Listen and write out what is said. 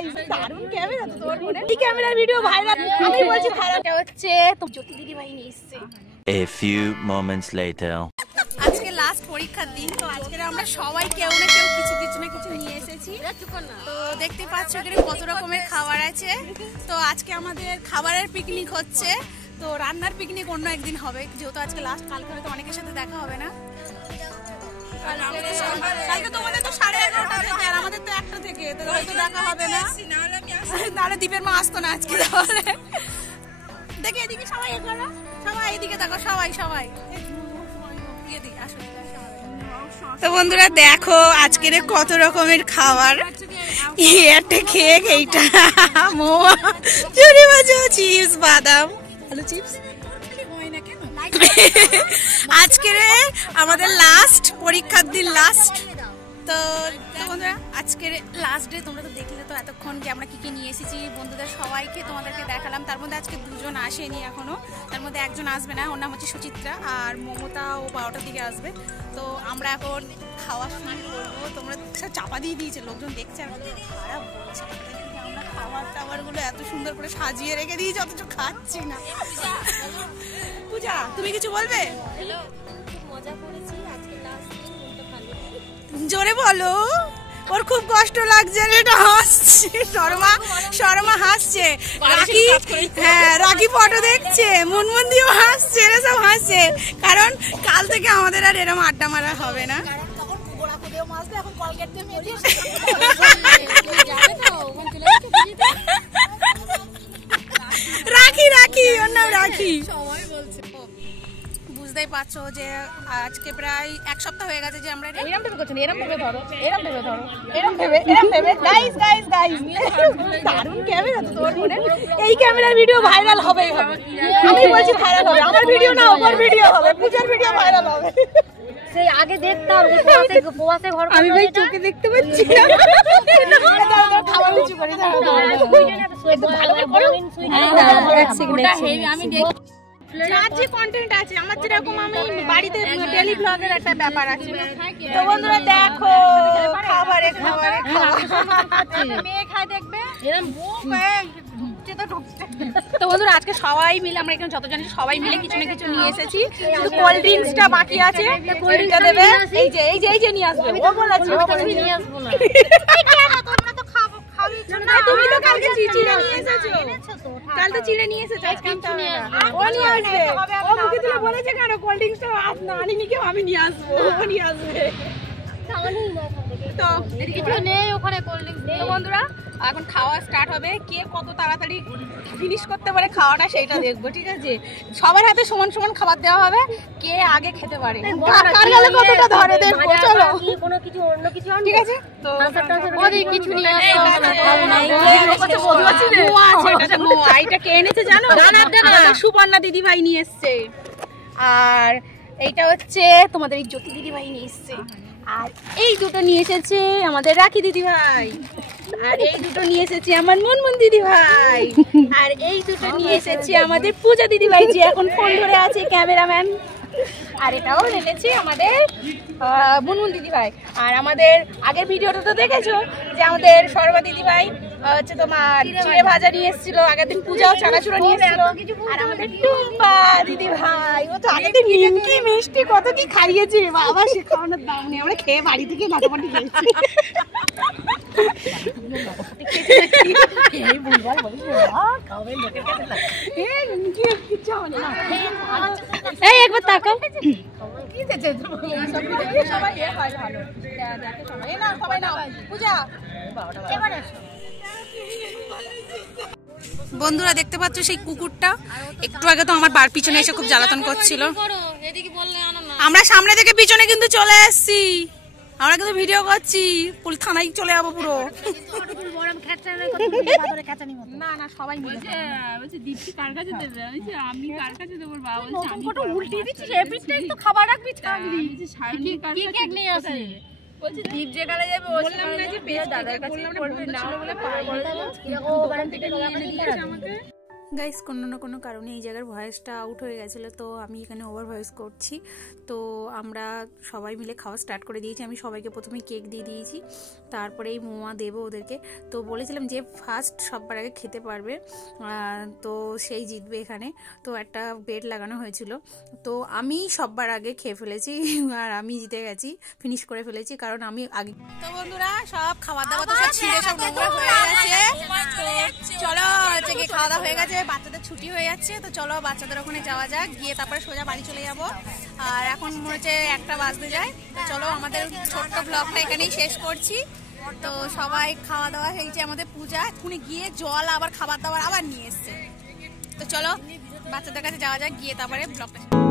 Guys, দারুণ camera তো তোর ফোনে। এই ক্যামেরার ভিডিও ভাইরাল, আমি বলছি ভাইরাল হচ্ছে তো জ্যোতি দিদি ভাই নিয়ে এসেছে। A few moments later. আজকে লাস্ট পরীক্ষার দিন, তো আজকে আমরা সবাই কেউ না কেউ কিছু না কিছু নিয়ে এসেছি। তো দেখতে পাচ্ছ এখানে কত রকমের খাবার আছে। তো আজকে আমাদের খাবারের পিকনিক হচ্ছে, তো রান্নার পিকনিক অন্য একদিন হবে, যেহেতু আজকে লাস্ট। কালকে হয়তো অনেকের সাথে দেখা হবে না। কালকে তোমাদের তো 11:30টা থেকে, আর আমাদের তো 1টা থেকে, তো হয়তো দেখা হবে না। নাহলে দীপের মা আসতো না আজকে। তাহলে দেখে এদিকে সবাই, সবাই এদিকে দেখো, সবাই তো বন্ধুরা দেখো আজকের কত রকমের খাবার। একটা কেক, এইটা মোয়া, চুরি বাজু, চিপস, বাদাম, আলু চিপস। আজকের আমাদের লাস্ট পরীক্ষার দিন, লাস্ট। তো বন্ধুরা আজকের লাস্ট ডে। তোমরা তো দেখলে তো এতক্ষণ যে আমরা কি নিয়ে এসেছি বন্ধুদের সবাইকে তোমাদেরকে দেখালাম। তার মধ্যে আজকে 2জন আসেনি এখনো, তার মধ্যে একজন আসবে না, ওর নাম হচ্ছে সুচিত্রা, আর মমতা ও 12টার দিকে আসবে। তো আমরা এখন খাওয়া শুরু করবো। তোমরা চাপা দিয়ে দিয়েছে, লোকজন দেখছে আর খারাপ বলছে আমরা খাবার গুলো এত সুন্দর করে সাজিয়ে রেখে দিয়েছি, অথচ খাচ্ছি না। পূজা তুমি কিছু বলবে? মজা করেছি আজকে লাস্ট দিন, জোরে বলো, ওর খুব কষ্ট লাগছে। এটা হাসছে, শর্মা হাসছে, রাখি, হ্যাঁ রাখি ফটো দেখছে, মুনমুন্দিও হাসছে, এরা সব হাসছে। কারণ কাল থেকে আমাদের আর এরকম আড্ডা মারা হবে না। রাখি ওর নাম রাখি। বুঝতেই পারছো যে আজকে প্রায় 1 সপ্তাহ হয়ে গেছে যে আমরা এরকম ভেবে করছি, এরকম ভেবে ধরো, গাইস দারুণ ক্যামেরা তো তোর ফোনে। এই ক্যামেরার ভিডিও ভাইরাল হবেই হবে, আমি বলছি ভাইরাল হবে। আমার ভিডিও না, ওর ভিডিও হবে, পূজার ভিডিও ভাইরাল হবে। সেই আগে দেখতাম পোয়াতে ঘর, আমি ভাই চোখে দেখতে পাচ্ছি না। খাবার কিছু করি না, আমি দেখি যার যে কন্টেন্ট আছে আমার, যেরকম আমি বাড়িতে ডেইলি ব্লগের একটা ব্যাপার আছে। তো বন্ধুরা দেখো খাবারে মেয়ে খায়, দেখবে তো বন্ধুরা আজকে সবাই মিলে, আমরা এখানে যত জানি সবাই মিলে কিছু না কিছু নিয়ে এসেছি। শুধু কোল্ড ড্রিঙ্কসটা বাকি আছে, কোল্ডটা দেবে। এই যে নিয়ে আসবে, ও বলেছে নিয়ে আসবো না। তুমি তো কালকে চিড়ে নিয়ে এসেছো, কাল তো চিড়ে নিয়ে এসেছো, আজকে ও নিয়ে আসবে। ও মুখে তুলে বলেছে কেন কোল্ড ড্রিঙ্কসটা না আনিনি কেউ, আমি নিয়ে আসবো, ও নিয়ে আসবে। তো কিছু নেই ওখানে, কোল্ড ড্রিঙ্কস। তো বন্ধুরা এখন খাওয়া স্টার্ট হবে। কে কত তাড়াতাড়ি ফিনিশ করতে পারে খাওয়াটা সেইটা দেখবো, ঠিক আছে? সবার হাতে সমান খাবার দেওয়া হবে, কে আগে খেতে পারে, কার গালে কতটা ধরে দেখবো। চলো কোনো কিছু অন্য কিছু ঠিক আছে। তো ওদের কিছু নিয়ে এইটা কে এনেছে জানো? সুপর্ণা দিদি ভাই নিয়ে এসছে। আর এইটা হচ্ছে তোমাদের এই জ্যোতি দিদি ভাই নিয়ে এসছে। আর এই দুটো নিয়ে এসেছে আমাদের রাখি দিদি ভাই। আর এই দুটো নিয়ে এসেছে আমার মুনমুন দিদি ভাই। আর এই দুটো নিয়ে এসেছে আমাদের পূজা দিদি ভাই, যে এখন ফোন ধরে আছে, ক্যামেরাম্যান। আর এটাও এনেছে আমাদের মুনমুন দিদি ভাই। আর আমাদের আগের ভিডিওটা তো দেখেছো যে আমাদের সর্বা দিদি ভাই হচ্ছে তোমার চিড়ে ভাজা নিয়ে এসেছিল, আগের দিন পূজাও চানাচুরা নিয়ে এসেছিল। আর আমাদের টুম্পা দিদি ভাই, ও তো আগের দিন নিমকি মিষ্টি কত কি খাইয়েছে বাবা, সে খাওয়ানোর দাম নেই। আমরা খেয়ে বাড়ি থেকে মোটামুটি খেয়েছি। এই একবার তাকাও, বন্ধুরা দেখতে পাচ্ছ সেই কুকুরটা একটু আগে তো আমার বার পিছনে এসে খুব জ্বালাতন করছিল। আমরা সামনে থেকে পিছনে কিন্তু চলে আসছি, আমরা কিন্তু ভিডিও করছি, থানায় চলে যাবো পুরো। না না সবাই মিলে দীপ্তি কার কাছে দেবে, আমি কার কাছে দেবো, বাবা বলছে আমি উল্টে দিচ্ছি, এপিটাই তো খাবার রাখবি, থাকবি সায়নী কার কাছে নিয়ে আসে, বলছে দীপ যে কালে যাবে, বললাম না যে পেজ দাদার কাছে পড়বে না বলে পাই ও বাড়ি থেকে নিয়ে এনে দিয়েছে আমাকে। গাইস কোনো না কোনো কারণে এই জায়গার ভয়েসটা আউট হয়ে গেছিলো, তো আমি এখানে ওভার ভয়েস করছি। তো আমরা সবাই মিলে খাওয়া স্টার্ট করে দিয়েছি। আমি সবাইকে প্রথমে কেক দিয়ে দিয়েছি, তারপরেই মোয়া দেবো ওদেরকে। তো বলেছিলাম যে ফার্স্ট সবার আগে খেতে পারবে তো সেই জিতবে এখানে। তো একটা বেট লাগানো হয়েছিল, তো আমি সবার আগে খেয়ে ফেলেছি আর আমি জিতে গেছি, ফিনিশ করে ফেলেছি, কারণ আমি আগে। তো বন্ধুরা সব খাবার দাবার তো সব ছিঁড়ে সব নোংরা হয়ে গেছে। তো চলো হচ্ছে গিয়ে খাওয়া দাওয়া হয়ে গেছে, বাচ্চাদের ছুটি হয়ে যাচ্ছে, তো চলো বাচ্চাদের ওখানে যাওয়া যাক, গিয়ে তারপরে সোজা বাড়ি চলে যাবো। আর এখন মনে হচ্ছে 1টা বাজতে যায়। তো চলো আমাদের ছোট্ট ব্লগটা এখানেই শেষ করছি। তো সবাই খাওয়া দাওয়া হয়েছে, আমাদের পূজা এক্ষুনি গিয়ে জল আবার খাবার দাবার আবার নিয়ে এসছে। তো চলো বাচ্চাদের কাছে যাওয়া যাক, গিয়ে তারপরে ব্লগটা